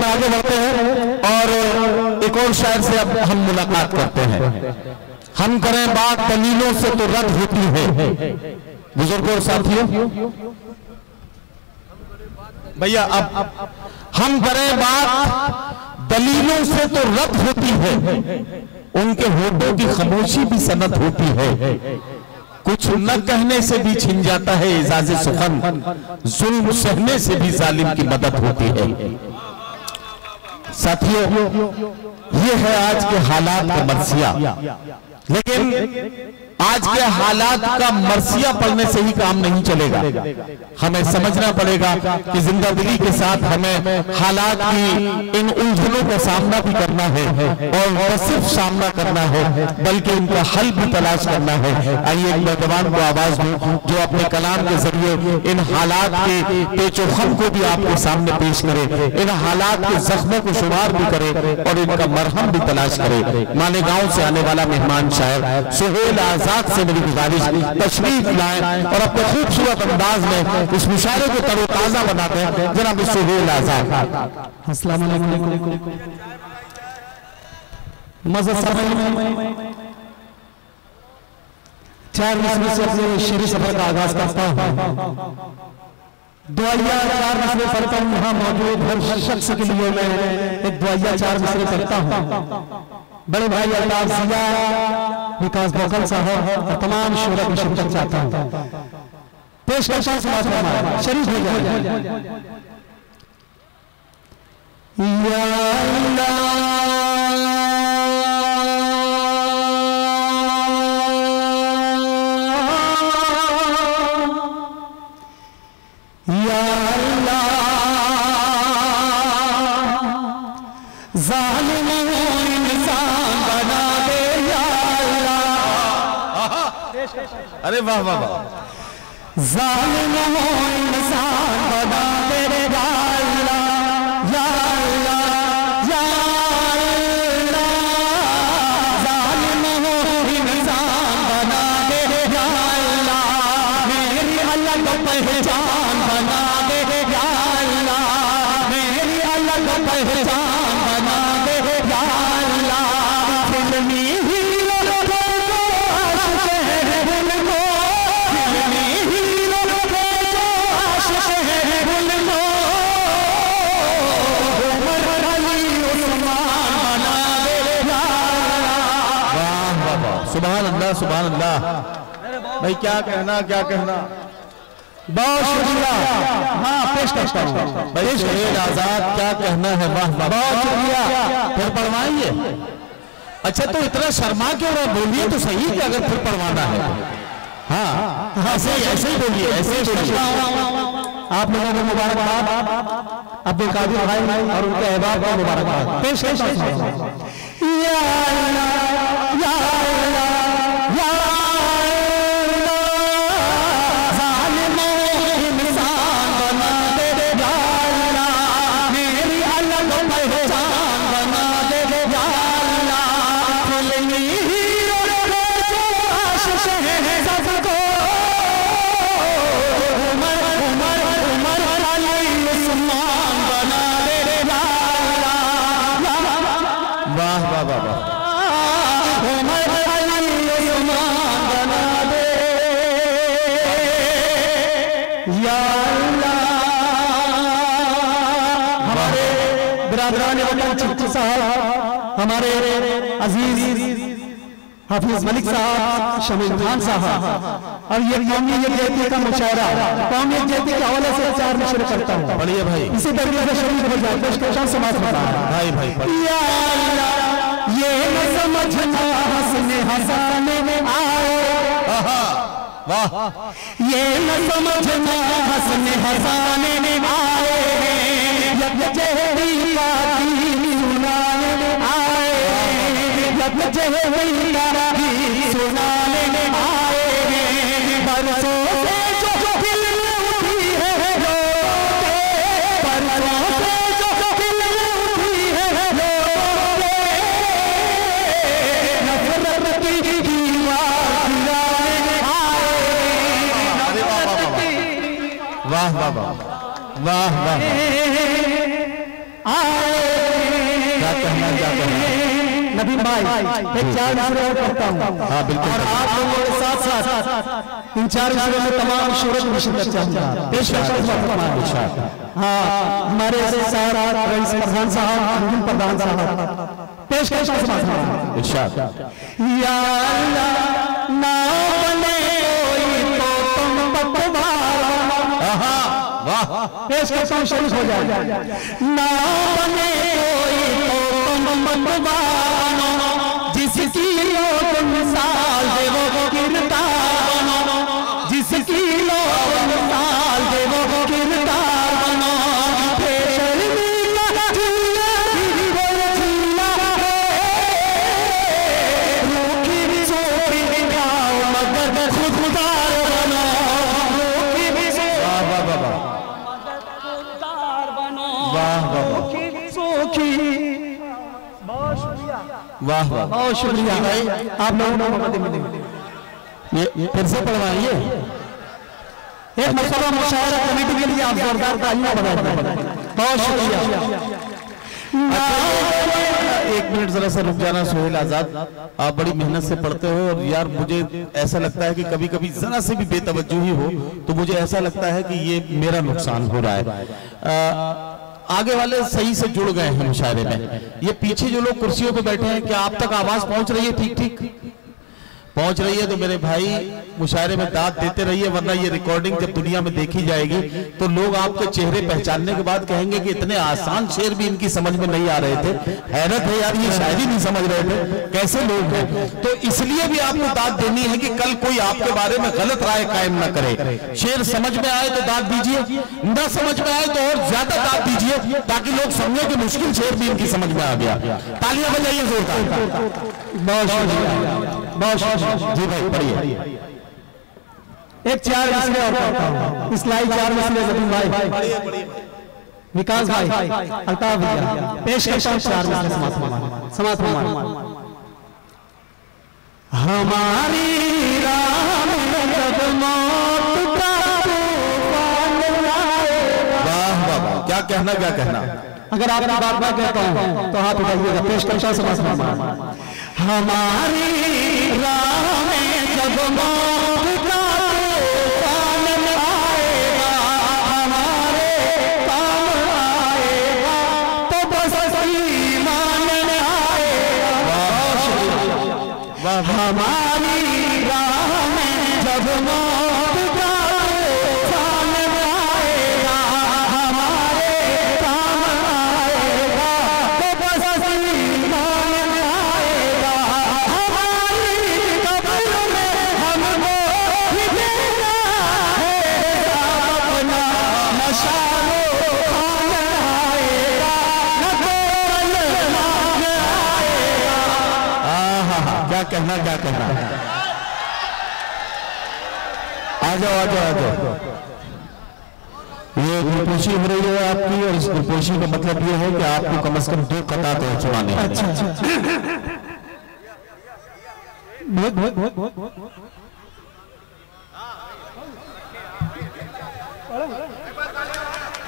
में आगे बढ़ते हैं और एक और शायर से अब हम मुलाकात करते हैं। हम करें बात दलीलों से तो रद्द होती है। बुजुर्गों और साथियों, भैया अब हम करें बात दलीलों से तो रद्द होती है, उनके होठों की खामोशी भी सनद होती है। कुछ न कहने से भी छिन जाता है इजाज़े सुखन, जुल्म सहने से भी जालिम की मदद होती है। साथियों, ये है आज के हालात का मरसिया, लेकिन आज के हालात का मरसिया पढ़ने से ही काम नहीं चलेगा। हमें समझना पड़ेगा कि जिंदगी के साथ हमें हालात की इन उलझनों का सामना भी करना है और न सिर्फ सामना करना है बल्कि उनका हल भी तलाश करना है। आइए एक नौजवान को आवाज दूं जो अपने कलाम के जरिए इन हालात के पेचोखम को भी आपके सामने पेश करे, इन हालात के जख्मों को शुमार भी करे और इनका मरहम भी तलाश करे। मालेगांव से आने वाला मेहमान शायर सुहेल आजाद से मेरी गुजारिश, तशरीफ लाएं और अपने खूबसूरत अंदाज में इस मुशायरे को तरोताजा बनाते हैं। जनाब सुहेल आजाद। अस्सलाम वालेकुम। चार मिसरे से अपने शेरी सफर का आगाज करता हूँ। दुआया चार मिसरे पढ़ता हूँ, यहाँ मौजूद हर शख्स के लिए मैं एक दुआया चार मिसरे पढ़ता हूँ। बड़े भाई अल्ताफ जिया, विकास बोकल साहब और तमाम शोरा की शिरकत चाहता हूँ। पेश करता हूँ समाज फरमाया, शरीफ हो जाए। या अरे वाह वाह वाह। ज़ालिम हो इंसान बना दे रे या अल्लाह, या अल्लाह, या अल्लाह। ज़ालिम हो इंसान बना दे रे या अल्लाह, मेरी अलग पहचान बना दे रे या अल्लाह, मेरी अलग पहचान बना दे रे या अल्लाह। फिल्मी सुभान अल्लाह, सुभान अल्लाह। भाई क्या कहना, क्या कहना। बहुत शुक्रिया। हाँ, पेश करता हूँ भाई सुहेल आजाद, क्या कहना है। वाह वाह, बहुत शुक्रिया। फिर पढ़वाइए। अच्छा तो इतना शर्मा क्यों रहे, बोलिए तो सही कि अगर फिर पढ़वाना है। हाँ, ऐसे ही बोलिए, ऐसे ही बोलिए। आप लोगों को मुबारकबाद, अब्दुल कादिर भाई और उनके अहबाब को मुबारकबाद। पेश करता हूँ। या अल्लाह, या अल्लाह, या अल्लाह। ज़ालिम इंसान बना दे रे या अल्लाह, मेरी अलग पहचान बना दे रे या अल्लाह। खुलनी हीरो रे जो आशिश है सबको, उमर उमर उमर अली उस्मान बना दे रे या अल्लाह। वाह वाह वाह वाह। हमारे बिरादरान वतन चिट्ठी साहब, हमारे अजीज हाफिज मलिक साहब, शमीम खान साहब और ये कौमी यकजहती का मुशायरा, कौमी यकजहती के हवाले से चार मिसरे करता हूँ। बढ़िया भाई, इसी तरीके से शरीफ हो जाए। पेशकशां समाज में भाई भाई या अल्लाह, ये न समझना हंसने हंसाने में आए, वाह, ये न समझना हंसने हंसाने में आए, यकजहती का दीन सुनाने में आए, यकजहती का दीन सुनाने में आए। बरसों से जो दिल में उठी है रोते, बरसों से जो दिल में उठी है रोते, नफरत की दीवार गिराने में आए। वाह वाह वाह वाह वाह। क्या कहना नबीन भाई एक 4 मिसरे और पढ़ता हूँ। हाँ बिल्कुल। और आप लोगों के साथ साथ इन 4 मिसरे में तमाम शोहरत मुशर्रफ चाहूंगा। पेश हाँ हमारे साहब रईस प्रधान साहब, अंजुम प्रधान साहब पेश कर इरशाद। या अल्लाह ना बने कोई तो तुम बकवार। वाह पेश करता हूँ, शुरू हो जाए। ना बने कोई तो तुम बकवार, जिसकी लोग मिसाल दे वो किरदार बनो, जिसकी लोग मिसाल दे वो किरदार बनो। वाह वाह बहुत शुक्रिया भाई, आप लोगों को मदद मिलेगी। ये फिर से पढ़वाइए। एक मरतबा मुशायरा कमेटी के लिए आप जोरदार तालियां बजाइए। बहुत शुक्रिया। एक मिनट जरा सा रुक जाना सोहेल आजाद, आप बड़ी मेहनत से पढ़ते हो और यार मुझे ऐसा लगता है कि कभी कभी जरा से भी बेतवज्जुही हो तो मुझे ऐसा लगता है कि ये मेरा नुकसान हो रहा है। आगे वाले सही से जुड़ गए हैं मुशायरे में, ये पीछे जो लोग कुर्सियों पे बैठे हैं क्या आप तक आवाज पहुंच रही है? ठीक ठीक पहुंच रही है तो मेरे भाई मुशायरे में दाद देते रहिए, वरना ये रिकॉर्डिंग जब दुनिया में देखी जाएगी तो लोग आपके चेहरे पहचानने के बाद कहेंगे कि इतने आसान शेर भी इनकी समझ में नहीं आ रहे थे। हैरत है यार, ये शायरी नहीं समझ रहे थे, कैसे लोग हैं। तो इसलिए भी आपको दाद देनी है कि कल कोई आपके बारे में गलत राय कायम न करे। शेर समझ में आए तो दाद दीजिए, न समझ में आए तो और ज्यादा दाद दीजिए, ताकि लोग समझे कि मुश्किल शेर भी इनकी समझ में आ गया। तालियां बजाइए जोरदार। बहुत शुक्रिया, बहुत शुक्रिया जी भाई पढ़िए। एक 4 मिसरे और पढ़ता हूँ। इस्लाही 4 मिसरे नबीन भाई, विकास भाई, अल्ताफ भैया पेश करता हूँ 4 मिसरे समाज फरमान। हमारी राह में जब मौत का तूफान आएगा। वाह वाह, क्या कहना क्या कहना। अगर आपकी बात मैं कहता हूँ तो हाथ उठाइएगा। पेश करता हूँ समाज फरमान। हमारी राह में जब मौत का तूफान आएगा, हमारे काम आएगा तो बस ईमान आएगा। हमारी राह में जब मौत का तूफान आएगा, हमारे काम आएगा तो बस ईमान आएगा। हमारी कब्र में हमको ही देना है अपना नशानो खान आएगा, न कोई मांग आएगा। क्या कहना क्या कहना। आ जाओ आ जाओ आ जाओ। ये गुलपोशी हो रही है आपकी, और इस गुलपोशी का मतलब ये है कि आपको कम से कम 2 कता तो सुनाने हैं। अच्छा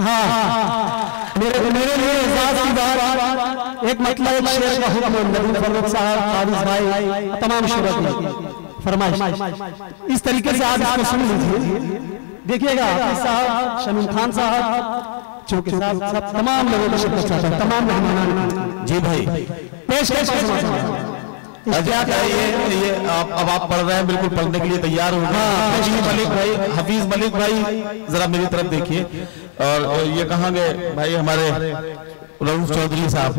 हाँ मेरे लिए एहसास की बात, एक मतलब एक शेर का हुक्म नबी फरवत साहब, आदिश भाई, तमाम शुरत फरमाइश इस तरीके से आज इसको सुन लीजिए। देखिएगा हाफिज साहब, शमीम खान साहब, चौकी साहब, सब तमाम लोगों को शिरकत चाहते हैं, तमाम मेहमान जी भाई पेश क्या ये अब आप पढ़ रहे हैं, बिल्कुल पढ़ने के लिए तैयार हो गए। हफीज मलिक भाई जरा मेरी तरफ देखिए। और ये कहाँ गए भाई हमारे रऊफ चौधरी साहब?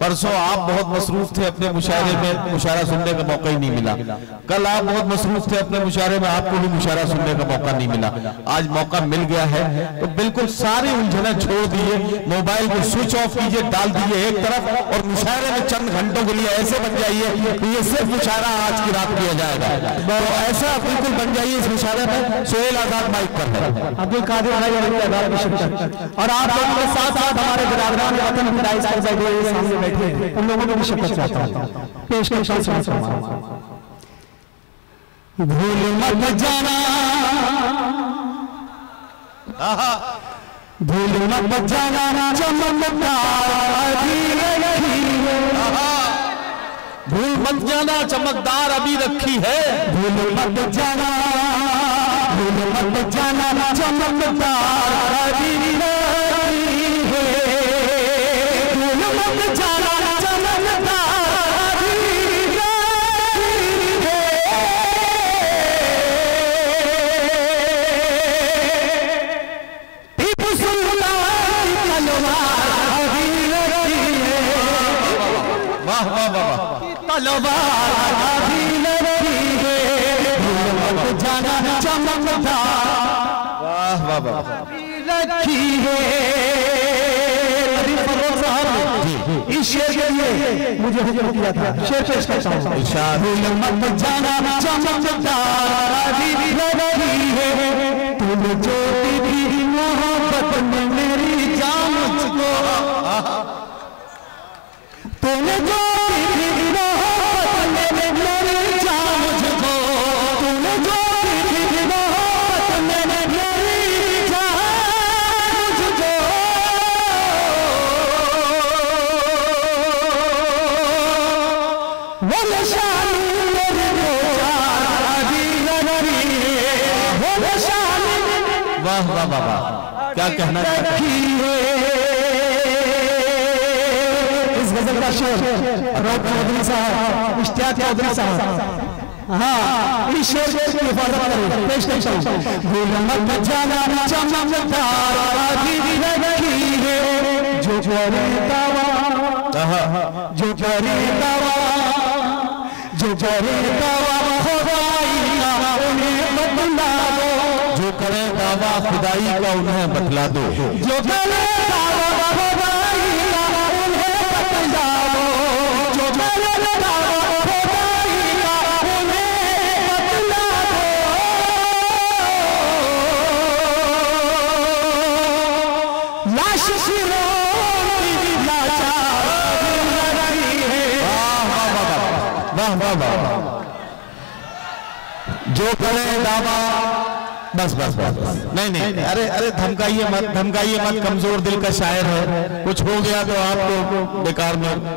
परसों आप बहुत मसरूफ थे अपने मुशायरे में, मुशायरा सुनने का मौका ही नहीं मिला। कल आप बहुत मसरूफ थे अपने मुशायरे में, आपको भी मुशायरा सुनने का मौका नहीं मिला। आज मौका मिल गया है तो बिल्कुल सारी उलझने छोड़ दिए, मोबाइल को स्विच ऑफ कीजिए, डाल दीजिए एक तरफ, और मुशायरे में चंद घंटों के लिए ऐसे बन जाइए कि ये सिर्फ मुशायरा आज की रात किया जाएगा। तो ऐसा बिल्कुल बन जाइए इस मुशायरे में। सोहेल आजाद माइक पर है। अब्दुल कादिर भाई और आप लोगों के साथ साथ हमारे बिरादरान वतन सामने बैठे हैं, उन लोगों को भी शिरकत चाहता हूं। पेश कर भूल मत जाना भूल मत जाना चमकदार अभी रखी है, भूल मत जाना चमकदार अभी रखी है, भूल मत जाना चमकदार अभी रखी है, भूल मत जाना चमकदार अभी रखी है। टीपू सुल्तान की तलवार अभी रखी है, वाह वाह वाह, तलवार अभी रखी है, भूल मत जाना चमकदार वाह वाह वाह, रखी है। इस शेर के लिए मुझे हुक्म किया था, शेर पेश करता हूं। भूल मत जाना चमकदार अभी रखी है, तूने जो दी मोहब्बत में मेरी जान मुझको, तूने जो दी मोहब्बत में मेरी जान मुझको, तूने जो दी मोहब्बत में मेरी जान मुझको, वो निशानी मेरे रोज़ार अभी रखी है, वो निशानी वाह वाह वाह वाह, क्या कहना रखी है। इस गजल का शेर रौफ चौधरी साहब, इश्तियाक चौधरी साहब, हाँ इस शेर की हिफाजत करें, पेश करता हूं। भूल मत जाना चमकदार अभी रखी है, जो करे दावा, जो करे दावा, जो करे दावा खुदाई का उन्हें बतला दो, जो करे दावा खुदाई का उन्हें बतला दो, जो करे दावा खुदाई का उन्हें बतला दो, जो करे दावा खुदाई का उन्हें बतला दो। लाश शिरों की लाचार लगी है, वाह वाह वाह, जो करे दावा, बस बस बस बस, नहीं नहीं, अरे अरे धमकाइए मत, धमकाइए मत, कमजोर दिल का शायर है, कुछ हो गया तो आपको बेकार में